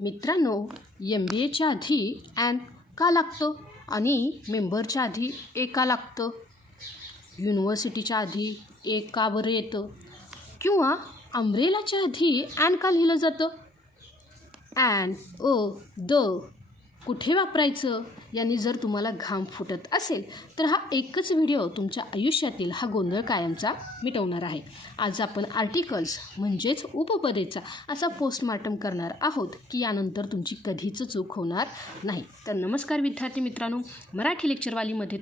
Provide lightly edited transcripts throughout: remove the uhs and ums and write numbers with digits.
मित्रांनो, MBAच्या आधी ॲन का लागतं आणि मेंबरच्या आधी ए का लागतं? युनिव्हर्सिटीच्या आधी ए का बरं येतं? किंवा अम्ब्रेलाच्या आधी ॲन का लिहिलं जातं? ॲन, द कुठे वापरायचं यांनी जर तुम्हाला घाम फुटत असेल तर हा एकच व्हिडिओ तुमच्या आयुष्यातील हा गोंधळ कायमचा मिटवणार आहे. आज आपण आर्टिकल्स म्हणजेच उपपदेचा असा पोस्टमार्टम करणार आहोत की यानंतर तुमची कधीच चूक होणार नाही. तर नमस्कार विद्यार्थी मित्रांनो, मराठी लेक्चरवालीमध्ये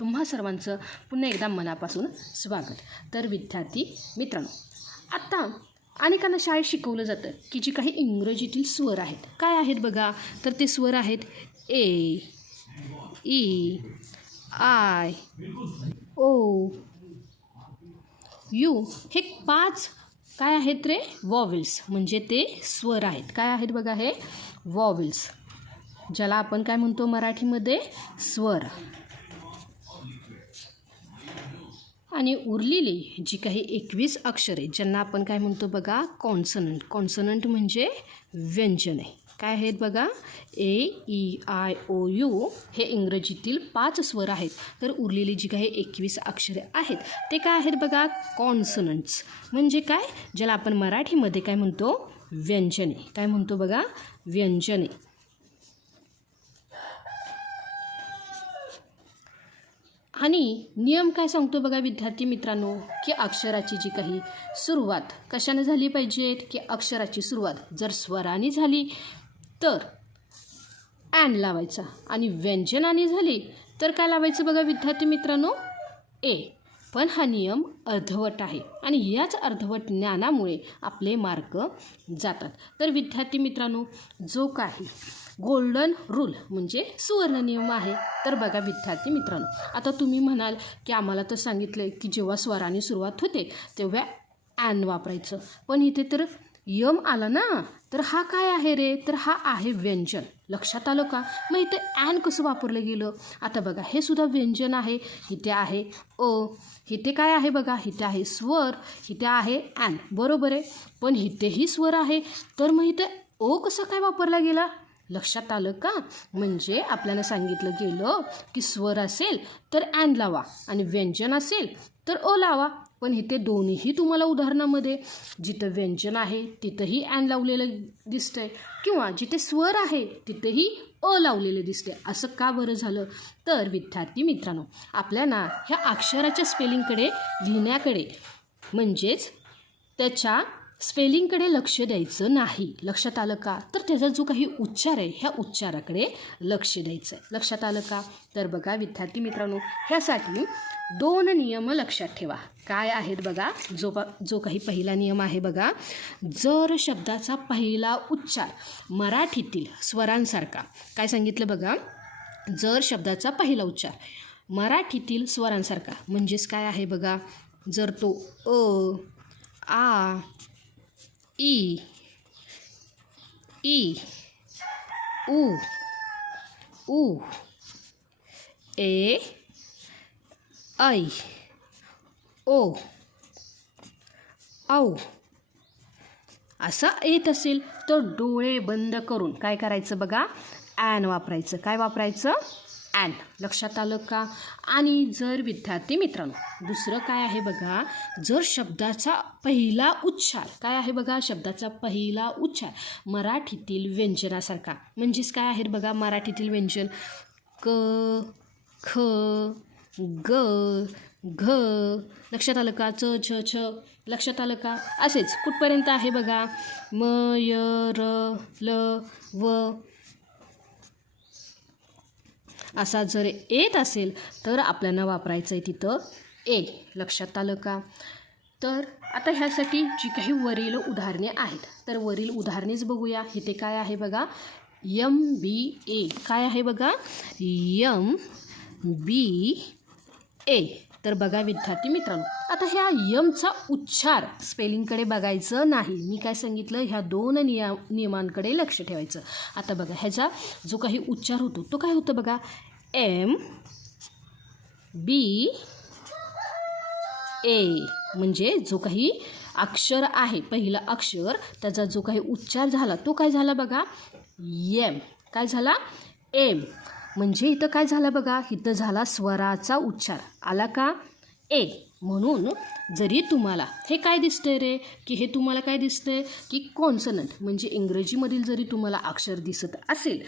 तुम्हा सर्वांचं पुन्हा एकदा मनापासून स्वागत. तर विद्यार्थी मित्रांनो, आत्ता अनेकांना शाळेत शिकवलं जातं की जी काही इंग्रजीतील स्वर आहेत काय आहेत बघा. तर ते स्वर आहेत ए, ई, आय, ओ, यू. हे 5 काय आहेत रे? वॉवेल्स. म्हणजे ते स्वर आहेत. काय आहेत बघा हे? वॉवेल्स, ज्याला आपण काय म्हणतो मराठीमध्ये? स्वर. आणि उरलेली जी काही 21 अक्षरे ज्यांना आपण काय म्हणतो बघा? कॉन्सनंट. कॉन्सनंट म्हणजे व्यंजने. काय आहेत बघा? ए, ई, आय, ओ, यू हे इंग्रजीतील 5 स्वर आहेत. तर उरलेली जी काही 21 अक्षरे आहेत ते काय आहेत बघा? कॉन्सनंट्स. म्हणजे काय? ज्याला आपण मराठीमध्ये काय म्हणतो? व्यंजने. काय म्हणतो बघा? व्यंजने. आणि नियम काय सांगतो बघा विद्यार्थी मित्रांनो, की अक्षराची जी काही सुरुवात कशाने झाली पाहिजे? की अक्षराची सुरुवात जर स्वराने झाली तर ॲन लावायचा आणि व्यंजनाने झाली तर काय लावायचं बघा विद्यार्थी मित्रांनो? ए. पण हा नियम अर्धवट आहे आणि याच अर्धवट ज्ञानामुळे आपले मार्क जातात. तर विद्यार्थी मित्रांनो, जो काही गोल्डन रूल म्हणजे सुवर्ण नियम आहे तर बघा विद्यार्थी मित्रांनो, आता तुम्ही म्हणाल की आम्हाला तर सांगितलं आहे की जेव्हा स्वराने सुरुवात होते तेव्हा ॲन वापरायचं, पण इथे तर यम आला ना, तर हा काय आहे रे? तर हा आहे व्यंजन. लक्षात आलं का? मग इथे ॲन कसं वापरलं गेलं? आता बघा, हे सुद्धा व्यंजन आहे. इथे आहे अ, इथे काय आहे बघा? इथे आहे स्वर, इथे आहे ॲन. बरोबर आहे, पण इथेही स्वर आहे, तर मग इथे ओ कसा काय वापरला गेला? लक्षात आलं का? म्हणजे आपल्याला सांगितलं गेलं की स्वर असेल तर ॲन लावा आणि व्यंजन असेल तर ओ लावा. पण इथे दोन्हीही तुम्हाला उदाहरणामध्ये जिथं व्यंजन आहे तिथंही ॲन लावलेलं दिसतंय किंवा जिथे स्वर आहे तिथेही अ लावलेलं दिसतंय. असं का बरं झालं? तर विद्यार्थी मित्रांनो, आपल्याला ह्या अक्षराच्या स्पेलिंगकडे, लिहिण्याकडे म्हणजेच त्याच्या स्पेलिंगकडे लक्ष द्यायचं नाही. लक्षात आलं का? तर त्याचा जो काही उच्चार आहे ह्या उच्चाराकडे लक्ष द्यायचं आहे. लक्षात आलं का? तर बघा विद्यार्थी मित्रांनो, ह्यासाठी 2 नियम लक्षात ठेवा. काय आहेत बघा? जो काही पहिला नियम आहे बघा, जर शब्दाचा पहिला उच्चार मराठीतील स्वरांसारखा, काय सांगितलं बघा? जर शब्दाचा पहिला उच्चार मराठीतील स्वरांसारखा म्हणजेच काय आहे बघा? जर तो अ, आ, ई, उ, ए, ऐ, ओ, औ असा येत असेल तर डोळे बंद करून काय करायचं बघा? ॲन वापरायचं. काय वापरायचं? ॲन. लक्षात आलं का? आणि जर विद्यार्थी मित्रांनो, दुसरं काय आहे बघा? जर शब्दाचा पहिला उच्चार काय आहे बघा? शब्दाचा पहिला उच्चार मराठीतील व्यंजनासारखा म्हणजेच काय आहेत बघा? मराठीतील व्यंजन क, ख, ग, घ. लक्षात आलं का? च, छ, छ. लक्षात आलं का? असेच कुठपर्यंत आहे बघा? म, य, र, ल, व असा जर येत असेल तर आपल्याला वापरायचं आहे तिथं ए. लक्षात आलं का? तर आता ह्यासाठी जी काही वरील उदाहरणे आहेत तर वरील उदाहरणेच बघूया. इथे काय आहे बघा? MBA. काय आहे बघा? MBA. तर बघा विद्यार्थी मित्रांनो, आता ह्या यमचा उच्चार स्पेलिंगकडे बघायचं नाही. मी काय सांगितलं? ह्या 2 नियमांकडे लक्ष ठेवायचं. आता बघा, ह्याचा जो काही उच्चार होतो तो काय होतं बघा? MBA. म्हणजे जो काही अक्षर आहे, पहिलं अक्षर, त्याचा जो काही उच्चार झाला तो काय झाला बघा, एम. काय झाला, एम. म्हणजे इथं काय झालं बघा, इथं झाला स्वराचा उच्चार. आला का, ए. म्हणून जरी तुम्हाला हे काय दिसतंय रे, की हे तुम्हाला काय दिसतंय की कॉन्सनंट, म्हणजे इंग्रजीमधील जरी तुम्हाला अक्षर दिसत असेल,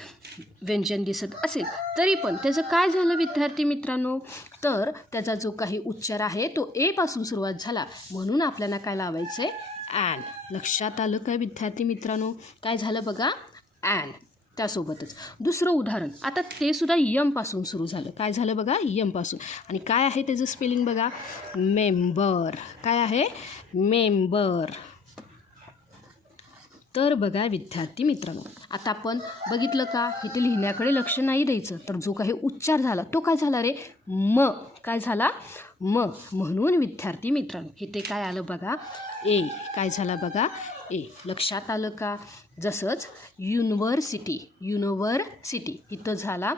व्यंजन दिसत असेल, तरी पण त्याचं काय झालं विद्यार्थी मित्रांनो, तर त्याचा जो काही उच्चार आहे तो ए पासून सुरुवात झाला, म्हणून आपल्याला काय लावायचं आहे, ॲन. लक्षात आलं काय विद्यार्थी मित्रांनो, काय झालं बघा, ॲन. त्यासोबतच दुसरं उदाहरण, आता ते सुद्धा यमपासून सुरू झालं. काय झालं बघा, यमपासून. आणि काय आहे त्याचं स्पेलिंग बघा, मेंबर. काय आहे, मेंबर. तर बघा विद्यार्थी मित्रांनो, आता आपण बघितलं का, इथे लिहिण्याकडे लक्ष नाही द्यायचं, तर जो काही उच्चार झाला तो काय झाला रे, म. काय झाला, म. म्हणून विद्यार्थी मित्रांनो इथे काय आलं बघा, ए. काय झाला बघा, ए. लक्षात आलं का. जसंच युनिव्हर्सिटी, युनिव्हर्सिटी इथं झाला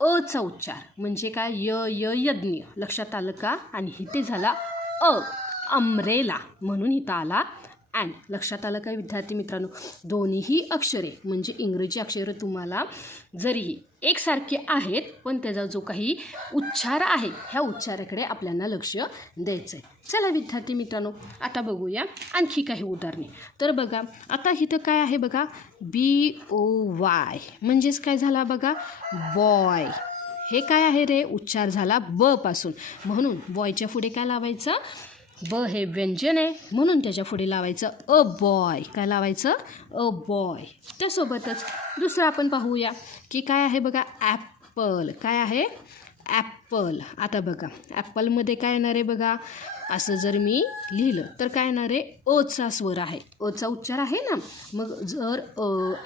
अचा उच्चार, म्हणजे काय, यज्ञ. लक्षात आलं का. आणि इथे झाला अम्ब्रेला, म्हणून इथं आला ॲन. लक्षात आलं काय विद्यार्थी मित्रांनो. दोन्हीही अक्षरे म्हणजे इंग्रजी अक्षरे तुम्हाला जरी एकसारखे आहेत, पण त्याचा जो काही उच्चार आहे ह्या उच्चाराकडे आपल्याला लक्ष द्यायचं आहे. चला विद्यार्थी मित्रांनो, आता बघूया आणखी काही उदाहरणे. तर बघा आता इथं काय आहे बघा, BOY म्हणजेच काय झाला बघा, बॉय. हे काय आहे रे, उच्चार झाला ब पासून, म्हणून बॉयच्या पुढे काय लावायचं, ब हे व्यंजन आहे, म्हणून त्याच्या पुढे लावायचं अ बॉय. काय लावायचं, अ बॉय. त्यासोबतच दुसरं आपण पाहूया की काय आहे बघा, ॲपल. काय आहे, ॲपल. आता बघा ॲपलमध्ये काय येणार आहे बघा, असं जर मी लिहिलं तर काय येणार आहे, अचा स्वर आहे, अचा उच्चार आहे ना. मग जर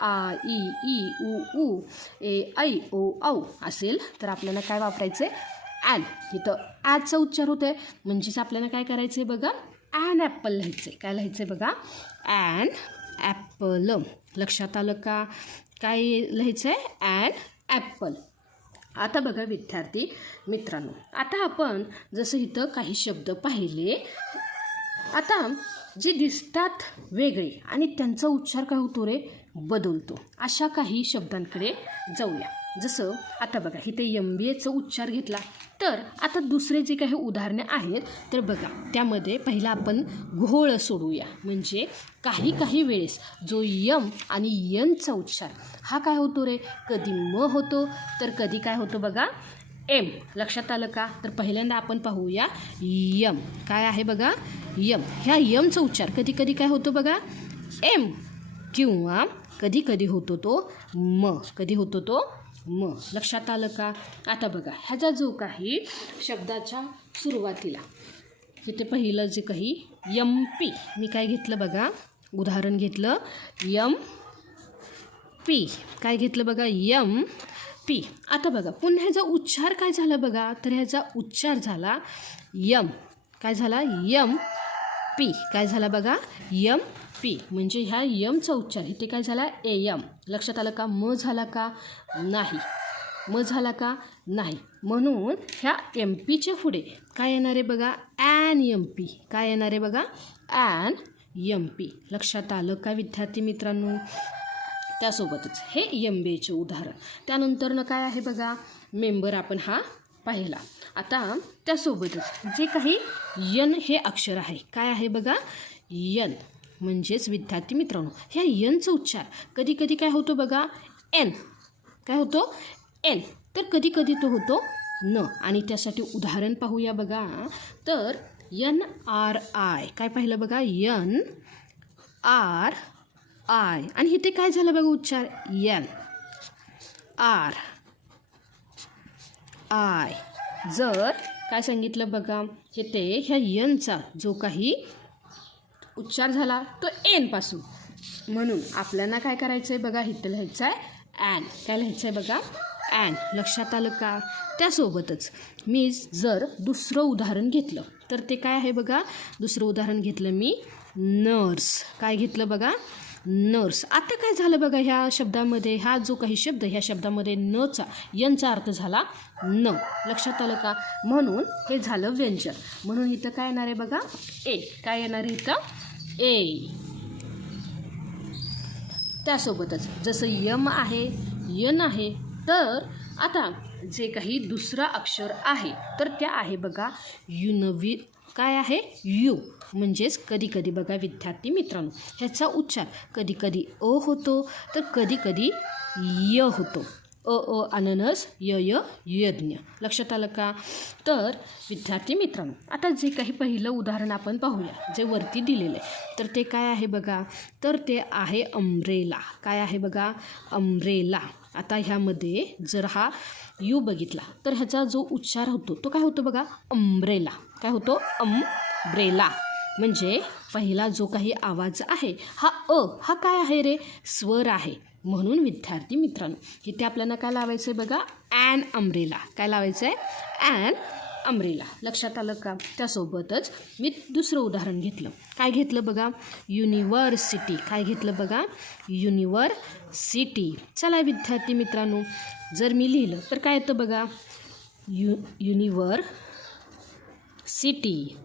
आ इ ई उ ऊ ए ऐ ओ औ असेल तर आपल्याला काय वापरायचं आहे, ॲन. इथं ॲचा उच्चार होत आहे, म्हणजेच आपल्याला काय करायचं आहे बघा, ॲन ॲपल लिहायचं आहे. काय लिहायचं आहे बघा, ॲन ॲपल. लक्षात आलं का. काय लिहायचं आहे, ॲन ॲपल. आता बघा विद्यार्थी मित्रांनो, आता आपण जसं इथं काही शब्द पाहिले, आता जे दिसतात वेगळे आणि त्यांचा उच्चार काय होतो रे, बदलतो, अशा काही शब्दांकडे जाऊया. जसं आता बघा इथे MBAचा उच्चार घेतला, तर आता दुसरे जे काही उदाहरणे आहेत तर बघा त्यामध्ये पहिला आपण घोळ सोडूया. म्हणजे काही वेळेस जो यम आणि यनचा उच्चार हा काय होतो रे, कधी म होतो तर कधी काय होतो बघा, एम. लक्षात आलं का. तर पहिल्यांदा आपण पाहूया यम. काय आहे बघा, यम. ह्या यमचा उच्चार कधी कधी काय होतो बघा, एम, किंवा कधी कधी होतो तो म. कधी होतो तो म. लक्षात आलं का. आता बघा ह्याचा जो काही शब्दाच्या सुरुवातीला इथे पहिलं जे काही MP, मी काय घेतलं बघा, उदाहरण घेतलं MP. काय घेतलं बघा, MP. आता बघा पुन्हा ह्याचा उच्चार काय झाला बघा, तर ह्याचा उच्चार झाला यम. काय झाला, MP. काय झाला बघा, MP. म्हणजे ह्या यमचा उच्चार इथे काय झाला, AM. लक्षात आलं का. म झाला का, नाही. म झाला का, नाही. म्हणून ह्या MPच्या पुढे काय येणार आहे बघा, ॲन MP. काय येणार आहे बघा, ॲन MP. लक्षात आलं का विद्यार्थी मित्रांनो. त्यासोबतच हे MBAचे उदाहरण. त्यानंतरनं काय आहे बघा, मेंबर आपण हा पाहिला. आता त्यासोबतच जे काही यन हे अक्षर आहे, काय आहे बघा, यन. म्हणजेच विद्यार्थी मित्रांनो ह्या यनचा उच्चार कधी कधी काय होतो बघा, एन. काय होतो, एन. तर कधी कधी तो होतो न. आणि त्यासाठी उदाहरण पाहूया बघा. तर NRI. काय पाहिलं बघा, NRI. आणि इथे काय झालं बघा उच्चार, NRI. जर काय सांगितलं बघा, इथे ह्या यनचा जो काही उच्चार झाला तो एन पासून, म्हणून आपल्याला काय करायचं आहे बघा, इथं लिहायचं आहे ॲन. काय लिहायचं आहे बघा, ॲन. लक्षात आलं का. त्यासोबतच मी जर दुसरं उदाहरण घेतलं तर ते काय आहे बघा, दुसरं उदाहरण घेतलं मी नर्स. काय घेतलं बघा, नर्स. आता काय झालं बघा, ह्या शब्दामध्ये हा जो काही शब्द, ह्या शब्दामध्ये नचा यनचा अर्थ झाला न. लक्षात आलं का. म्हणून हे झालं व्यंजन. म्हणून इथं काय येणार आहे बघा, ए. काय येणार आहे इथं, ए. त्यासोबतच जसं यम आहे, यन आहे, तर आता जे काही दुसरं अक्षर आहे तर त्या आहे बघा युनवी. काय आहे? यू. म्हणजेच कधी कधी बघा विद्यार्थी मित्रांनो ह्याचा उच्चार कधी कधी अ होतो तर कधी कधी य होतो. अननस, य यज्ञ. लक्षात आलं का? तर विद्यार्थी मित्रांनो आता जे काही पहिलं उदाहरण आपण पाहूया जे वरती दिलेलं आहे तर ते काय आहे बघा, तर ते आहे अम्ब्रेला. काय आहे बघा? अम्ब्रेला. आता ह्यामध्ये जर हा यू बघितला तर ह्याचा जो उच्चार होतो तो काय होतो बघा? अम्ब्रेला. काय होतो? अम्ब्रेला. म्हणजे पहिला जो काही आवाज आहे हा काय आहे रे? स्वर आहे. म्हणून विद्यार्थी मित्रांनो इथे आपल्याला काय लावायचं आहे बघा? An umbrella. काय लावायचं आहे? An umbrella. लक्षात आलं का? त्यासोबतच मी दुसरं उदाहरण घेतलं. काय घेतलं बघा? युनिव्हर्सिटी. काय घेतलं बघा? युनिव्हर्सिटी. चला विद्यार्थी मित्रांनो जर मी लिहिलं तर काय येतं बघा? युनिव्हर्सिटी.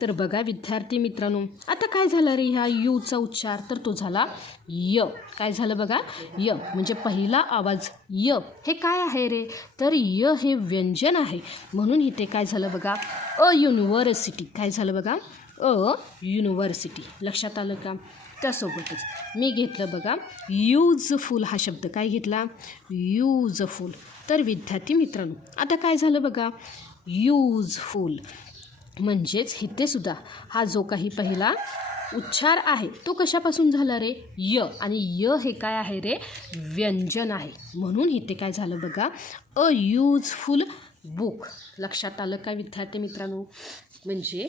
तर बघा विद्यार्थी मित्रांनो आता काय झालं रे ह्या यूचा उच्चार तर तो झाला य. काय झालं बघा? य. म्हणजे पहिला आवाज य हे काय आहे रे? तर य हे व्यंजन आहे. म्हणून इथे काय झालं बघा? A university. काय झालं बघा? A university. लक्षात आलं का? त्यासोबतच मी घेतलं बघा यूजफुल हा शब्द. काय घेतला? यूजफुल. तर विद्यार्थी मित्रांनो आता काय झालं बघा? यूजफुल. म्हणजेच इथे सुद्धा हा जो काही पहिला उच्चार आहे तो कशापासून झाला रे? य. आणि य हे काय आहे रे? व्यंजन आहे. म्हणून इथे काय झालं बघा? A useful book. लक्षात आलं काय विद्यार्थी मित्रांनो? म्हणजे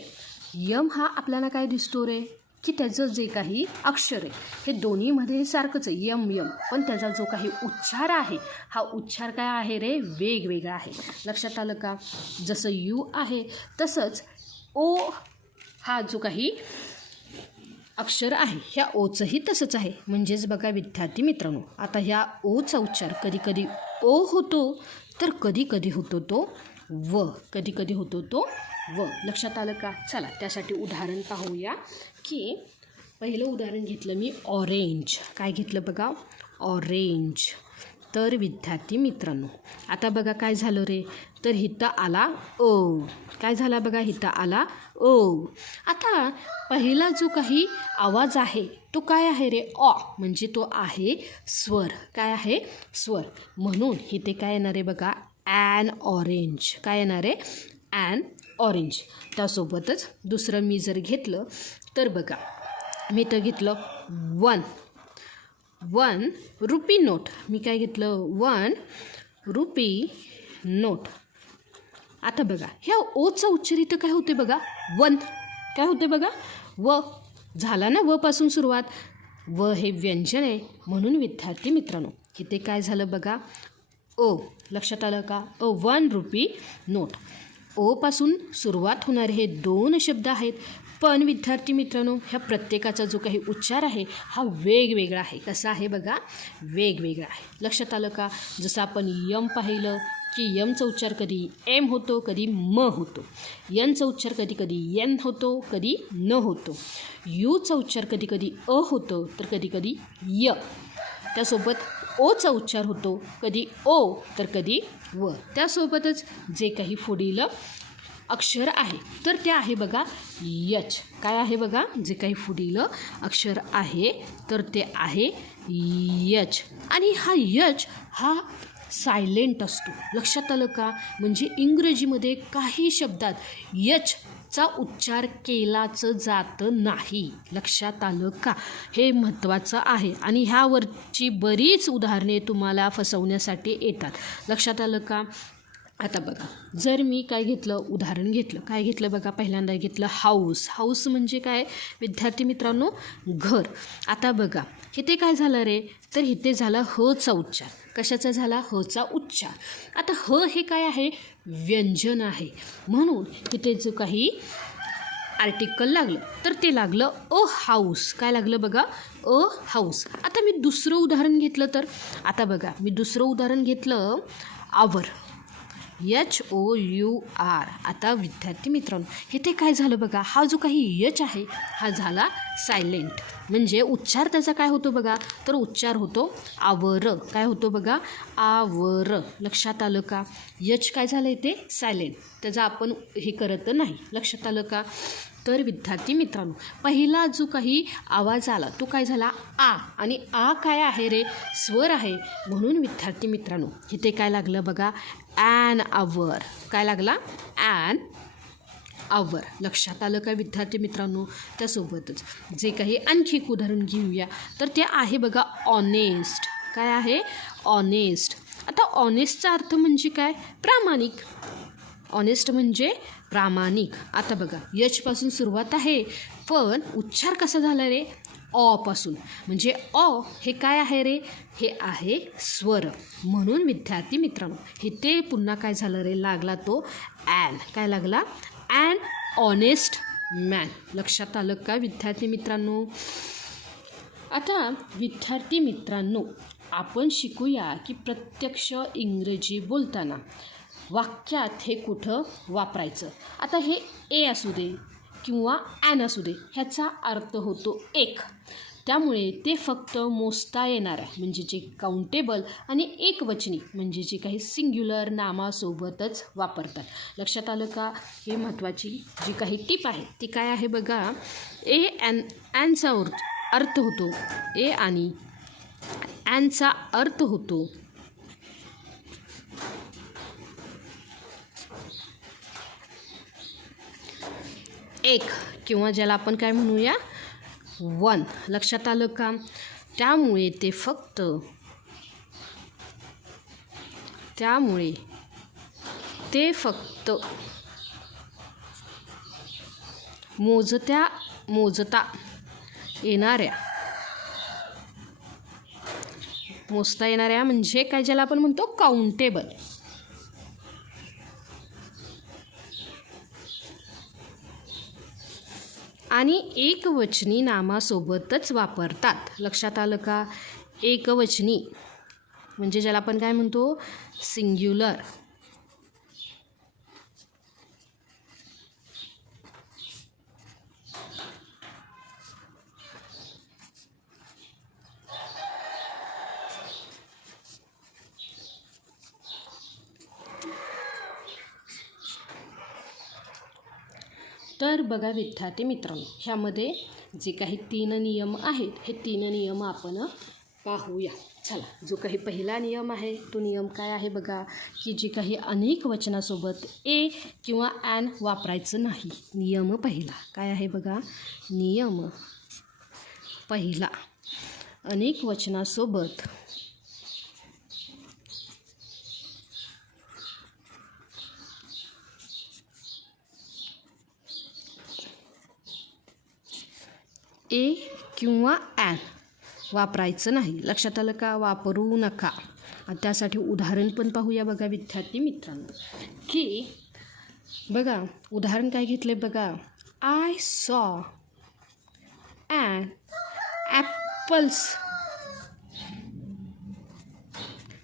यम हा आपल्याला काय दिसतो रे? की त्याचं जे काही अक्षर आहे हे दोन्हीमध्ये हे सारखंच आहे यम यम, पण त्याचा जो काही उच्चार आहे हा उच्चार काय आहे रे? वेगवेगळा आहे. लक्षात आलं का? जसं यू आहे तसंच ओ हा जो काही अक्षर आहे ह्या ओचंही तसंच आहे. म्हणजेच बघा विद्यार्थी मित्रांनो आता ह्या ओचा उच्चार कधी कधी ओ होतो तर कधी कधी होतो तो व. कधी कधी होतो तो व. लक्षात आलं का? चला त्यासाठी उदाहरण पाहूया की पहिलं उदाहरण घेतलं मी ऑरेंज. काय घेतलं बघा? ऑरेंज. तर विद्यार्थी मित्रांनो आता बघा काय झालं रे? तर हिता आला ओ. काय झाला बघा? हिता आला ओ. आता पहिला जो काही आवाज आहे तो काय आहे रे? ऑ. म्हणजे तो आहे स्वर. काय आहे? स्वर. म्हणून इथे काय येणार आहे बघा? An orange. काय येणार आहे? An orange. त्यासोबतच दुसरं मी जर घेतलं तर बघा मी तर घेतलं 1 रुपी नोट. मी काय घेतलं? 1 रुपी नोट. आता बघा ह्या ओचा उच्चार इथं काय होते बघा? 1. काय होते बघा? व. झाला ना व पासून सुरुवात. व हे व्यंजन आहे. म्हणून विद्यार्थी मित्रांनो इथे काय झालं बघा? ओ. लक्षात आलं का? 1 रुपी नोट. ओपासून सुरुवात होणारे हे 2 शब्द आहेत. पण विद्यार्थी मित्रांनो ह्या प्रत्येकाचा जो काही उच्चार आहे हा वेगवेगळा आहे. कसा आहे बघा? वेगवेगळा आहे. लक्षात आलं का? जसं आपण यम पाहिलं की यमचा उच्चार कधी एम होतो कधी म होतो. यनचा उच्चार कधी कधी यन होतो कधी न होतो. यूचा उच्चार कधी कधी अ होतो तर कधी कधी य. त्यासोबत ओचा उच्चार होतो कधी ओ तर कधी व. त्यासोबतच जे काही पुढील अक्षर आहे तर ते आहे बघा यच. काय आहे बघा? जे काही पुढील अक्षर आहे तर ते आहे यच. आणि हा यच हा सायलेंट असतो. लक्षात आलं का? म्हणजे इंग्रजीमध्ये काही शब्दात यचचा उच्चार केलाच जातं नाही. लक्षात आलं का? हे महत्त्वाचं आहे आणि ह्यावरची बरीच उदाहरणे तुम्हाला फसवण्यासाठी येतात. लक्षात आलं का? आता बघा जर मी काय घेतलं? उदाहरण घेतलं. काय घेतलं बघा? पहिल्यांदा घेतलं हाऊस. हाऊस म्हणजे काय विद्यार्थी मित्रांनो? घर. आता बघा इथे काय झालं रे? तर इथे झाला हचा उच्चार. कशाचा झाला? हचा उच्चार. आता ह हे काय आहे? व्यंजन आहे. म्हणून इथे जो काही आर्टिकल लागलं तर ते लागलं अ हाऊस. काय लागलं बघा? अ हाऊस. आता मी दुसरं उदाहरण घेतलं तर आता बघा मी दुसरं उदाहरण घेतलं आवर. HOUR. आता विद्यार्थी मित्रांनो, इथे काय झालं बघा, हा जो काही यच आहे हा झाला सायलेंट. म्हणजे उच्चार त्याचा काय होतो बघा, तर उच्चार होतो आवर. काय होतो बघा, आवर. लक्षात आलं का? यच काय झालं इथे सायलेंट, त्याचा आपण हे करत नाही. लक्षात आलं का? तर विद्यार्थी मित्रांनो, पहिला जो काही आवाज आला तो काय झाला, आ. आणि आ काय आहे रे, स्वर आहे. म्हणून विद्यार्थी मित्रांनो, इथे काय लागलं बघा, ॲन आवर. काय लागला, ॲन आवर. लक्षात आलं का विद्यार्थी मित्रांनो? त्यासोबतच जे काही आणखी एक उदाहरण घेऊया, तर ते आहे बघा ऑनेस्ट. काय आहे, ऑनेस्ट. आता ऑनेस्टचा अर्थ म्हणजे काय, प्रामाणिक. ऑनेस्ट म्हणजे प्रामाणिक. आता बघा, यचपासून सुरुवात आहे, पण उच्चार कसा झाला रे, ऑपासून. म्हणजे ऑ हे काय आहे रे, हे आहे स्वर. म्हणून विद्यार्थी मित्रांनो, इथे पुन्हा काय झालं रे, लागला तो ॲन. काय लागला, ॲन ऑनेस्ट मॅन. लक्षात आलं का विद्यार्थी मित्रांनो? आता विद्यार्थी मित्रांनो, आपण शिकूया की प्रत्यक्ष इंग्रजी बोलताना वाक्यात हे कुठं वापरायचं. आता हे ए असू दे किंवा ॲन असू दे, ह्याचा अर्थ होतो एक. त्यामुळे ते फक्त मोजता येणाऱ्या म्हणजे जे काउंटेबल आणि एकवचनी म्हणजे जे काही सिंग्युलर नामासोबतच वापरतात. लक्षात आलं का? ही महत्त्वाची जी काही टीप आहे ती काय आहे बघा, ॲनचा अर्थ होतो, ए आणि ॲनचा अर्थ होतो एक, किंवा ज्याला आपण काय म्हणूया, वन. लक्षात आलं का? त्यामुळे ते फक्त मोजता येणाऱ्या म्हणजे काय, ज्याला आपण म्हणतो काउंटेबल. आणि एकवचनी नामासोबतच वापरतात. लक्षात आलं का? एकवचनी म्हणजे ज्याला आपण काय म्हणतो, सिंग्युलर. तर बघा विद्यार्थी मित्रांनो, ह्यामध्ये जे काही 3 नियम आहेत, हे 3 नियम आपण पाहूया. चला, जो काही पहिला नियम आहे तो नियम काय आहे बघा, की जे काही अनेक वचनासोबत ए किंवा ॲन वापरायचं नाही. नियम पहिला काय आहे बघा, नियम पहिला, अनेक वचनासोबत ए किंवा ॲन वापरायचं नाही. लक्षात आलं का? वापरू नका. त्यासाठी उदाहरण पण पाहूया बघा विद्यार्थी मित्रांनो, की बघा उदाहरण काय घेतले बघा, आय सॉ ॲन ॲपल्स.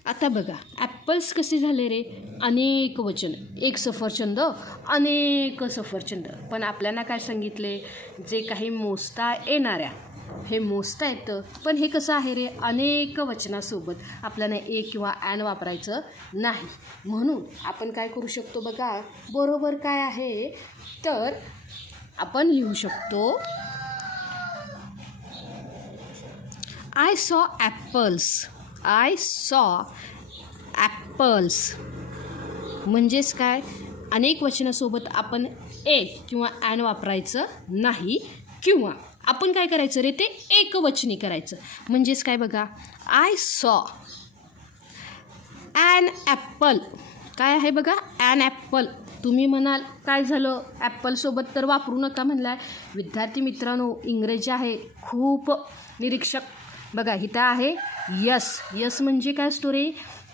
आता बघा ॲपल्स कसे झाले रे, अनेक वचन, एक सफरचंद, अनेक सफरचंद. पण आपल्याला काय सांगितले, जे काही मोजता येणाऱ्या, हे मोजता येतं, पण हे कसं आहे रे, अनेक वचनासोबत आपल्याला ए किंवा ॲन वापरायचं नाही. म्हणून आपण काय करू शकतो बघा, बरोबर काय आहे, तर आपण लिहू शकतो, I saw apples. I saw apples म्हणजेच काय, अनेक वचनासोबत आपण ए किंवा ॲन वापरायचं नाही, किंवा आपण काय करायचं रे, ते एकवचनी करायचं. म्हणजेच काय बघा, आय सॉ ॲन ॲपल. काय आहे बघा, ॲन ॲपल. तुम्ही म्हणाल काय झालं, ॲपलसोबत तर वापरू नका म्हणलाय. विद्यार्थी मित्रांनो, इंग्रजी आहे खूप निरीक्षक. बघा इथं आहे यस. यस म्हणजे काय असतो रे,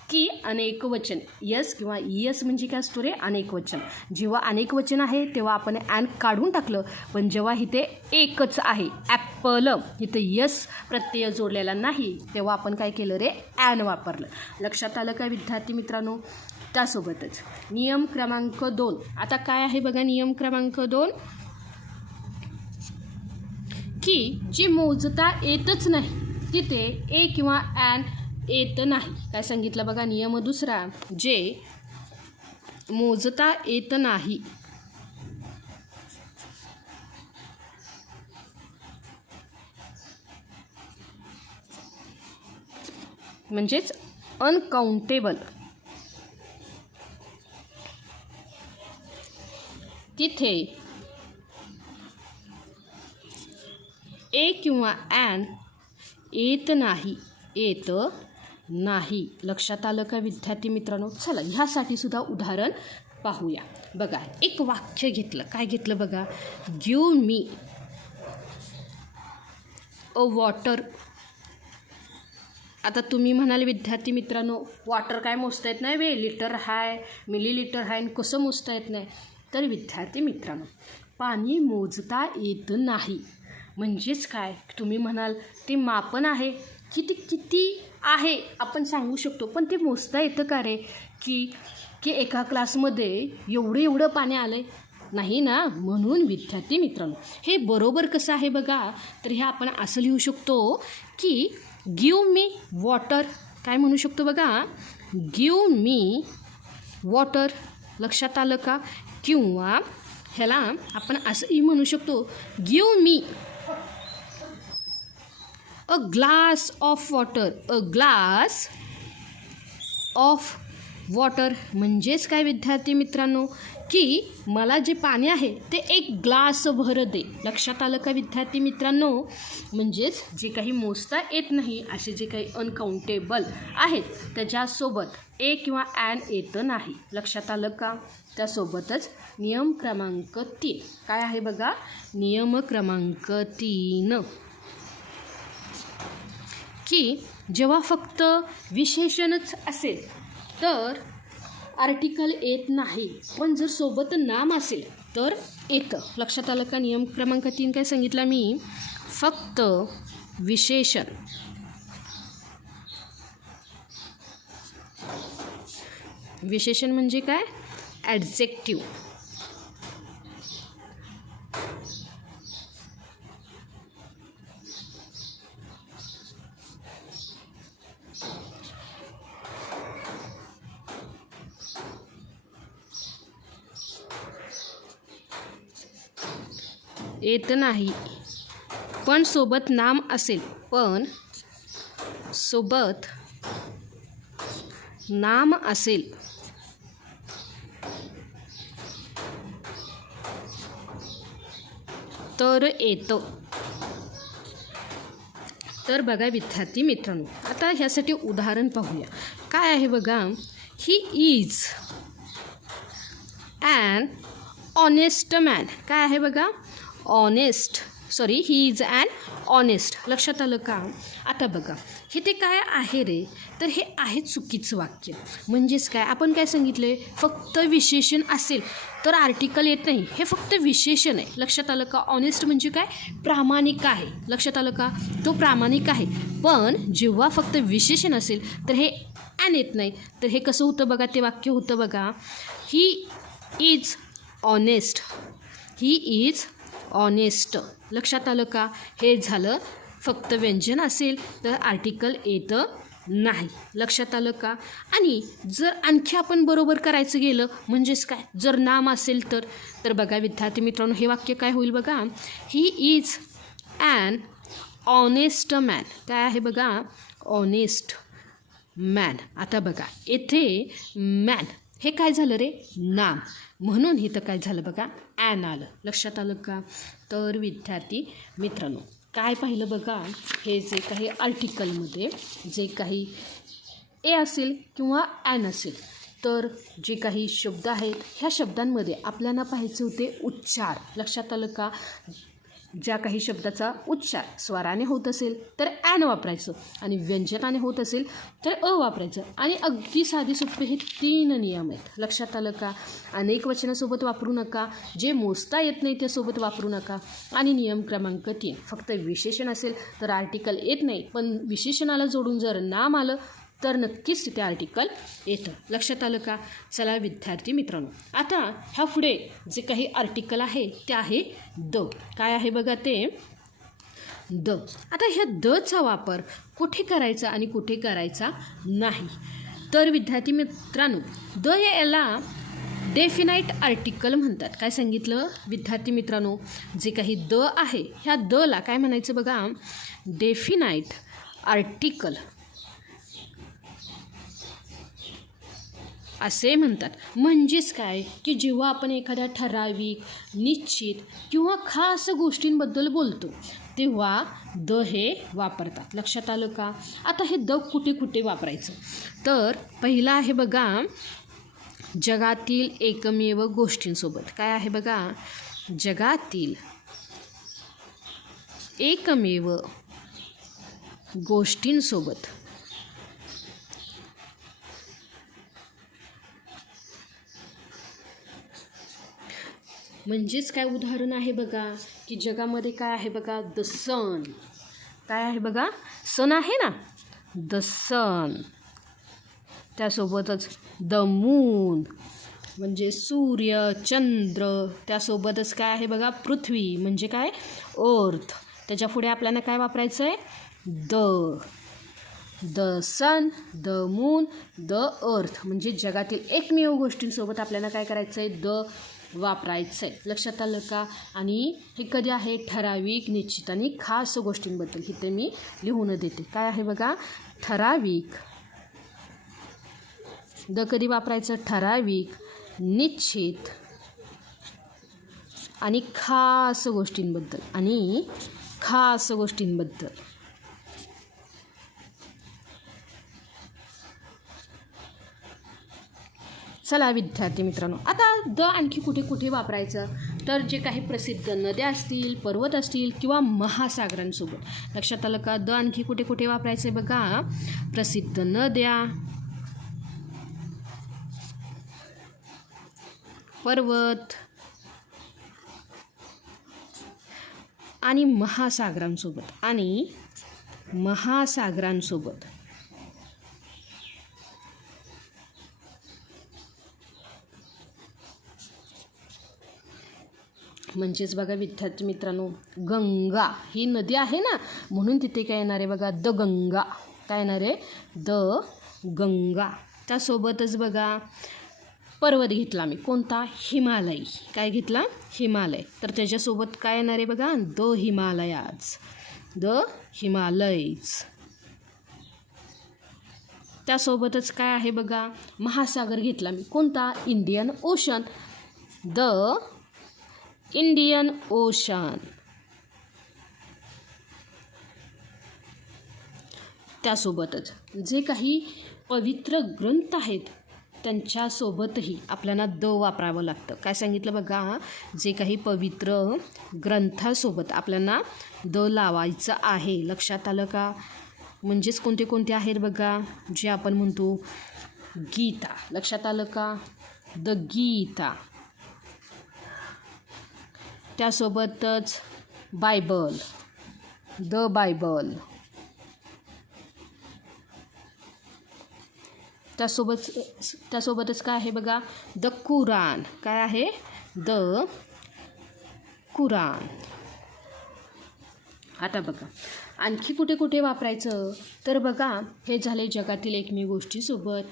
की अनेक वचन. यस किंवा यस म्हणजे काय असतो रे, अनेक वचन. जेव्हा अनेक वचन आहे तेव्हा आपण ॲन काढून टाकलं, पण जेव्हा इथे एकच आहे ॲपल, इथे यस प्रत्यय जोडलेला नाही, तेव्हा आपण काय केलं रे, ॲन वापरलं. लक्षात आलं काय विद्यार्थी मित्रांनो? त्यासोबतच नियम क्रमांक 2. आता काय आहे बघा नियम क्रमांक 2, की जे मोजता येतच नाही तिथे ए किंवा ॲन येत नाही. काय सांगितलं बघा नियम दुसरा, जे मोजता येत नाही म्हणजेच अनकाउंटेबल, तिथे ए किंवा ॲन येत नाही. लक्षात आलं का विद्यार्थी मित्रांनो? चला ह्यासाठी सुद्धा उदाहरण पाहूया. बघा एक वाक्य घेतलं, काय घेतलं बघा, गिव मी अ वॉटर. आता तुम्ही म्हणाल विद्यार्थी मित्रांनो, वॉटर काय मोजता येत नाही वे, लिटर हाय, मिलीलिटर हाय, आणि कसं मोजता येत नाही? तर विद्यार्थी मित्रांनो, पाणी मोजता येत नाही म्हणजेच काय? तुम्ही म्हणाल ते मापन आहे की ते किती आहे आपण सांगू शकतो, पण ते मोजता येतं का रे? की एका क्लासमध्ये एवढं पाणी आलं आहे? नाही ना. म्हणून विद्यार्थी मित्रांनो, हे बरोबर कसं आहे बघा, तर हे आपण असं लिहू शकतो की गिव मी वॉटर. काय म्हणू शकतो बघा, गिव मी वॉटर. लक्षात आलं का? किंवा ह्याला आपण असंही म्हणू शकतो, give me a glass of water. A glass of water म्हणजेच काय विद्यार्थी मित्रांनो, की मला जे पाणी आहे ते एक ग्लास भर दे. लक्षात आलं का विद्यार्थी मित्रांनो? म्हणजेच जे काही मोजता येत नाही असे जे काही अनकाउंटेबल आहेत त्याच्यासोबत ए किंवा ॲन येतं नाही. लक्षात आलं का? त्यासोबतच नियम क्रमांक 3 काय आहे बघा, नियम क्रमांक 3, की जेव्हा फक्त विशेषणच असेल तर आर्टिकल येत नाही, पण जर सोबत नाम असेल तर येतं. लक्षात आलं का? नियम क्रमांक 3 काय सांगितला मी, फक्त विशेषण म्हणजे काय, ॲडजेक्टिव्ह. येत नाही, पण सोबत नाम असेल, तर येतं. तर बघा विद्यार्थी मित्रांनो, आता ह्यासाठी उदाहरण पाहूया. काय आहे बघा, he is an honest man. काय आहे बघा, ही इज ॲन ऑनेस्ट. लक्षात आलं का? आता बघा हे ते काय आहे रे, तर हे आहे चुकीचं वाक्य. म्हणजेच काय, आपण काय सांगितले, फक्त विशेषण असेल तर आर्टिकल येत नाही, हे फक्त विशेषण आहे. लक्षात आलं का? ऑनेस्ट म्हणजे काय, प्रामाणिक आहे. लक्षात आलं का? तो प्रामाणिक आहे. पण जेव्हा फक्त विशेषण असेल तर हे ॲन येत नाही. तर हे कसं होतं बघा, ते वाक्य होतं बघा, ही इज ऑनेस्ट. लक्षात आलं का? हे झालं फक्त व्यंजन असेल तर आर्टिकल येतं नाही. लक्षात आलं का? आणि जर आणखी आपण बरोबर करायचं गेलं म्हणजेच काय, जर नाम असेल तर बघा विद्यार्थी मित्रांनो, हे वाक्य काय होईल बघा, he is an honest man. काय आहे बघा, ऑनेस्ट मॅन. आता बघा येथे मॅन हे काय झालं रे, नाम, म्हणून इथं काय झालं बघा, ॲन आलं. लक्षात आलं का? तर विद्यार्थी मित्रांनो, काय पाहिलं बघा, हे जे काही आर्टिकलमध्ये जे काही ए असेल किंवा ॲन असेल, तर जे काही शब्द आहेत ह्या शब्दांमध्ये आपल्याला पाहायचे होते उच्चार. लक्षात आलं का? ज्या काही शब्दाचा उच्चार स्वराने होत असेल तर ॲन वापरायचं, आणि व्यंजनाने होत असेल तर अ वापरायचं. आणि अगदी साधी सोपे हे 3 नियम आहेत. लक्षात आलं का? अनेक वचनासोबत वापरू नका, जे मोजता येत नाही त्यासोबत वापरू नका. आणि नियम क्रमांक 3, फक्त विशेषण असेल तर आर्टिकल येत नाही, पण विशेषणाला जोडून जर नाम आलं तर नक्कीच तिथे आर्टिकल येतं. लक्षात आलं का? चला विद्यार्थी मित्रांनो, आता ह्या पुढे जे काही आर्टिकल आहे ते आहे द. काय आहे बघा ते द. आता ह्या दचा वापर कुठे करायचा आणि कुठे करायचा नाही. तर विद्यार्थी मित्रांनो, द याला डेफिनाईट आर्टिकल म्हणतात. काय सांगितलं विद्यार्थी मित्रांनो? जे काही द आहे ह्या दला काय म्हणायचं बघा? डेफिनाईट आर्टिकल असे म्हणतात. म्हणजेच काय की जेव्हा आपण एखाद्या ठराविक, निश्चित किंवा खास गोष्टींबद्दल बोलतो तेव्हा द हे वापरतात. लक्षात आलं का? आता हे द कुठे कुठे वापरायचं? तर पहिला आहे बघा जगातील एकमेव गोष्टींसोबत. काय आहे बघा? जगातील एकमेव गोष्टींसोबत. म्हणजेच काय उदाहरण आहे बघा की जगामध्ये काय आहे बघा? द सन. काय आहे बघा? सन आहे ना, द सन. त्यासोबतच द मून म्हणजे सूर्य, चंद्र. त्यासोबतच काय आहे बघा? पृथ्वी म्हणजे काय? अर्थ. त्याच्या पुढे आपल्याला काय वापरायचं आहे? The sun, the moon, the earth. म्हणजे जगातील एकमेव गोष्टींसोबत आपल्याला काय करायचं आहे? द वापरायचं आहे. लक्षात आलं का? आणि हे कधी आहे? ठराविक, निश्चित आणि खास गोष्टींबद्दल. इथे मी लिहून देते. काय आहे बघा? ठराविक. द कधी वापरायचं? ठराविक, निश्चित आणि खास गोष्टींबद्दल. आणि खास गोष्टींबद्दल. चला विद्यार्थी मित्रांनो, आता द आणखी कुठे कुठे वापरायचं? तर जे काही प्रसिद्ध नद्या असतील, पर्वत असतील किंवा महासागरांसोबत. लक्षात आलं का? द आणखी कुठे कुठे वापरायचं आहे बघा? प्रसिद्ध नद्या, पर्वत आणि महासागरांसोबत. आणि महासागरांसोबत. म्हणजेच बघा विद्यार्थी मित्रांनो, गंगा ही नदी आहे ना, म्हणून तिथे काय येणार आहे बघा? द गंगा. काय येणार आहे? द गंगा. त्यासोबतच बघा पर्वत घेतला मी. कोणता? हिमालय. काय घेतला? हिमालय. तर त्याच्यासोबत काय येणार आहे बघा? The Himalayas. The Himalayas. त्यासोबतच काय आहे बघा? महासागर घेतला मी. कोणता? Indian Ocean. The Indian Ocean. त्यासोबतच जे काही पवित्र ग्रंथ आहेत त्यांच्यासोबतही आपल्याला द वापरावं लागतं. काय सांगितलं बघा? जे काही पवित्र ग्रंथासोबत आपल्याला द लावायचं आहे. लक्षात आलं का? म्हणजेच कोणते कोणते आहेत बघा? जे आपण म्हणतो गीता. लक्षात आलं का? द गीता. त्यासोबतच बायबल. The Bible. त्यासोबतच काय आहे बघा? द कुराण. काय आहे? द कुराण. आता बघा आणखी कुठे कुठे वापरायचं? तर बघा हे झाले जगातील एकमेव गोष्टीसोबत,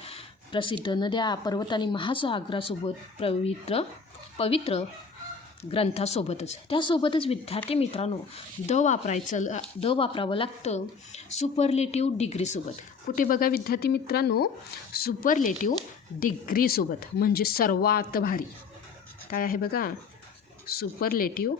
प्रसिद्ध नद्या, पर्वत आणि महासागरासोबत, पवित्र ग्रंथासोबतच. त्यासोबतच विद्यार्थी मित्रांनो, द वापरावं लागतं सुपरलेटिव्ह डिग्रीसोबत. कुठे बघा विद्यार्थी मित्रांनो? सुपरलेटिव्ह डिग्रीसोबत. म्हणजे सर्वात भारी. काय आहे बघा? सुपरलेटिव्ह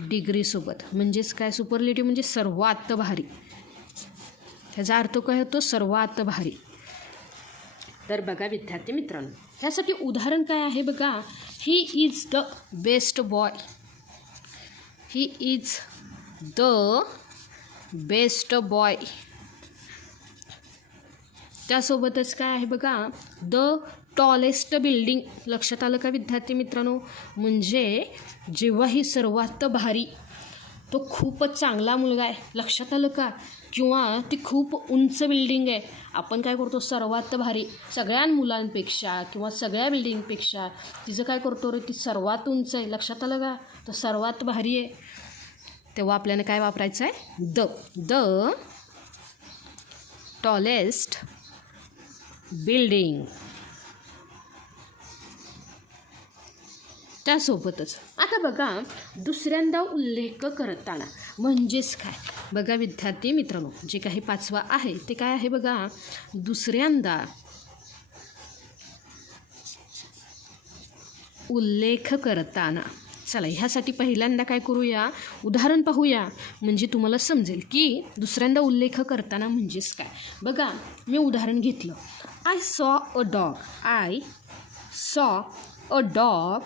डिग्रीसोबत. म्हणजेच काय? सुपरलेटिव्ह म्हणजे सर्वात भारी. ह्याचा अर्थ काय होतो? सर्वात भारी. तर बघा विद्यार्थी मित्रांनो, ह्यासाठी उदाहरण काय आहे बघा? He is the best boy. He is the best boy. त्यासोबतच काय आहे बघा? The tallest building. लक्षात आलं का विद्यार्थी मित्रांनो? म्हणजे जेव्हा ही सर्वात भारी तो खूपच चांगला मुलगा आहे, लक्षात आलं का? किंवा ती खूप उंच बिल्डिंग आहे, आपण काय करतो सर्वात भारी, सगळ्या मुलांपेक्षा किंवा सगळ्या बिल्डिंगपेक्षा तिचं काय करतो रे, ती सर्वात उंच आहे, लक्षात आलं का? तर सर्वात भारी आहे. तेव्हा आपल्याला काय वापरायचं आहे? The tallest building. त्यासोबतच आता बघा दुसऱ्यांदा उल्लेख करताना म्हणजेच काय बघा विद्यार्थी मित्रांनो, जे काही 5वा आहे ते काय आहे बघा, दुसऱ्यांदा उल्लेख करताना. चला ह्यासाठी पहिल्यांदा काय करूया, उदाहरण पाहूया, म्हणजे तुम्हाला समजेल की दुसऱ्यांदा उल्लेख करताना म्हणजेच काय. बघा मी उदाहरण घेतलं, आय सॉ अ डॉग.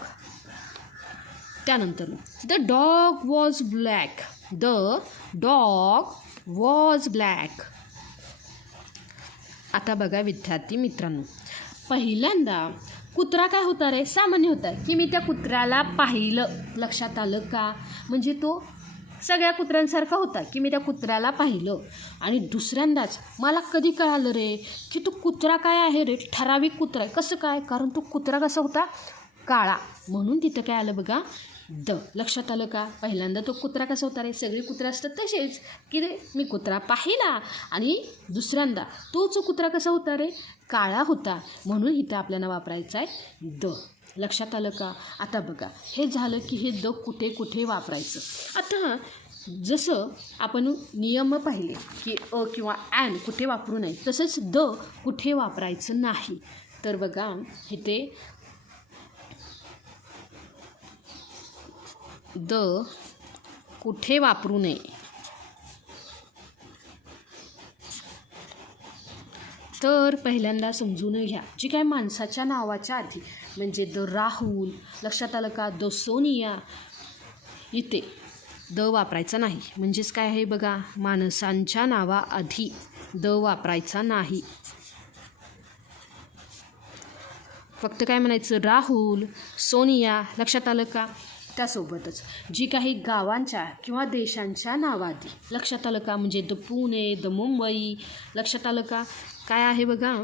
त्यानंतर द डॉग वॉज ब्लॅक. आता बघा विद्यार्थी मित्रांनो, पहिल्यांदा कुत्रा काय होता रे, सामान्य होता की मी त्या कुत्र्याला पाहिलं, लक्षात आलं का? म्हणजे तो सगळ्या कुत्र्यांसारखा होता की मी त्या कुत्र्याला पाहिलं. आणि दुसऱ्यांदाच मला कधी कळालं रे की तो कुत्रा काय आहे रे, ठराविक कुत्रा आहे. कसं काय? कारण तो कुत्रा कसा होता, काळा, म्हणून तिथं काय आलं बघा, लक्षात आलं का? पहिल्यांदा तो कुत्रा कसा होता रे, सगळे कुत्रे असतात तसेच की रे मी कुत्रा पाहिला. आणि दुसऱ्यांदा तोच कुत्रा कसा होता रे, काळा होता, म्हणून इथं आपल्याला वापरायचं आहे लक्षात आलं का? आता बघा हे झालं की हे कुठे कुठे वापरायचं. आता जसं आपण नियम पाहिले की अ किंवा ॲन कुठे वापरू नये, तसंच कुठे वापरायचं नाही. तर बघा इथे कुठे वापरू नये. तर पहिल्यांदा समजून घ्या, जी काय माणसाच्या नावाच्या आधी म्हणजे राहुल, लक्षात आलं का? सोनिया, इथे वापरायचा नाही. म्हणजेच काय आहे बघा, माणसांच्या नावाआधी वापरायचा नाही. फक्त काय म्हणायचं, राहुल, सोनिया, लक्षात आलं का? त्यासोबतच जी काही गावांच्या किंवा देशांच्या नावाआधी, लक्षात आलं का? म्हणजे पुणे, मुंबई, लक्षात आलं का? काय आहे बघा,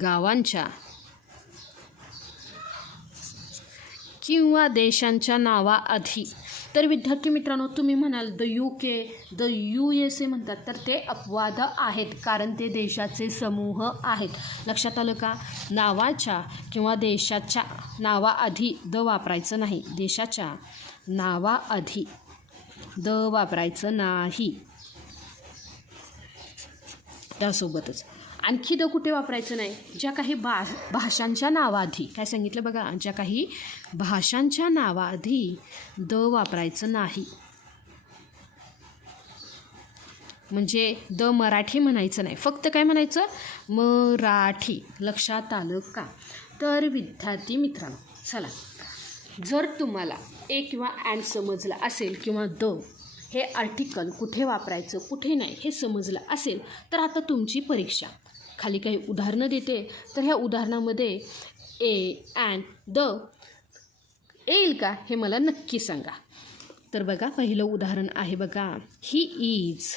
गावांच्या किंवा देशांच्या नावाआधी. तर विद्यार्थी मित्रांनो, तुम्ही म्हणाल USA म्हणतात, तर ते अपवाद आहेत, कारण ते देशाचे समूह आहेत. लक्षात आलं का? नावाच्या किंवा देशाच्या नावाआधी वापरायचं नाही. देशाच्या नावाआधी वापरायचं नाही. त्यासोबतच आणखी कुठे वापरायचं नाही, ज्या काही भाषांच्या नावाआधी, काय सांगितलं बघा, ज्या काही भाषांच्या नावाआधी वापरायचं नाही. म्हणजे मराठी म्हणायचं नाही, फक्त काय म्हणायचं, मराठी. लक्षात आलं का? तर विद्यार्थी मित्रांनो, चला, जर तुम्हाला ए किंवा ॲन समजला असेल किंवा हे आर्टिकल कुठे वापरायचं कुठे नाही हे समजलं असेल, तर आता तुमची परीक्षा. खाली काही उदाहरणं देते, तर ह्या उदाहरणामध्ये ए ॲन येईल का हे मला नक्की सांगा. तर बघा पहिलं उदाहरण आहे बघा, ही इज ...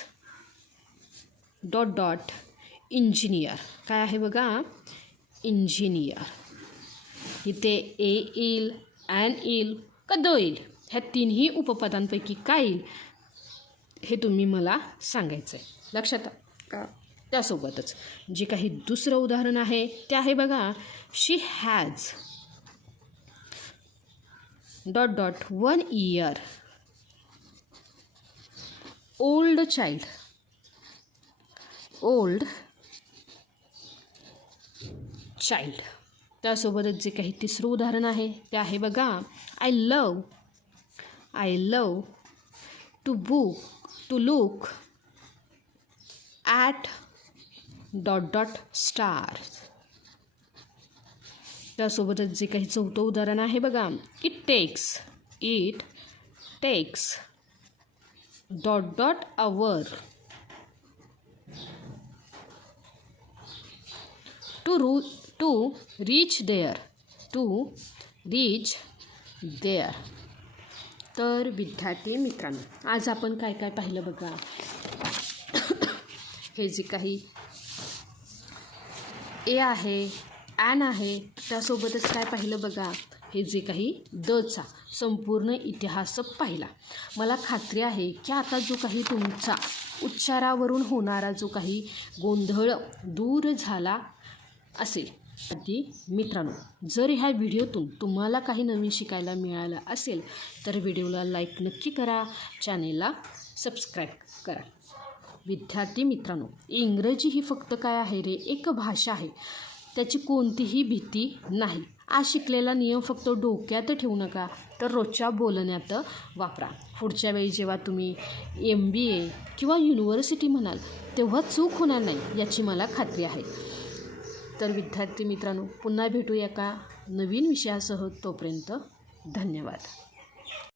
इंजिनियर. काय आहे बघा, इंजिनियर. इथे ए येईल, ॲन येईल का येईल, ह्या तिन्ही उपपदांपैकी काय येईल हे तुम्ही मला सांगायचं आहे. लक्षात का? त्यासोबतच जे काही दुसरं उदाहरण आहे ते आहे बघा, she has ... 1 year old child. त्यासोबतच जे काही तिसरं उदाहरण आहे ते आहे बघा, I love to look at ... stars. त्यासोबतच जे काही चौथं उदाहरण आहे बघा, it takes ... hour to reach there. तर विद्यार्थी मित्रांनो, आज आपण काय काय पाहिलं बघा. हे जे काही ए आहे, ॲन आहे, त्यासोबतच काय पाहिलं बघा, हे जे काही दचा संपूर्ण इतिहास पाहिला. मला खात्री आहे की आता जो काही तुमचा उच्चारावरून होणारा जो काही गोंधळ दूर झाला असेल. मित्रांनो, जर ह्या व्हिडिओतून तुम्हाला काही नवीन शिकायला मिळालं असेल तर व्हिडिओला लाईक नक्की करा, चॅनेलला सबस्क्राईब करा. विद्यार्थी मित्रांनो, इंग्रजी ही फक्त काय आहे रे, एक भाषा आहे. त्याची कोणतीही भीती नाही. आज शिकलेला नियम फक्त डोक्यात ठेवू नका, तर रोजच्या बोलण्यात वापरा. पुढच्या वेळी जेव्हा तुम्ही MBA किंवा युनिव्हर्सिटी म्हणाल तेव्हा चूक होणार नाही याची मला खात्री आहे. तर विद्यार्थी मित्रांनो, पुन्हा भेटूया एका नवीन विषयासह. तोपर्यंत धन्यवाद.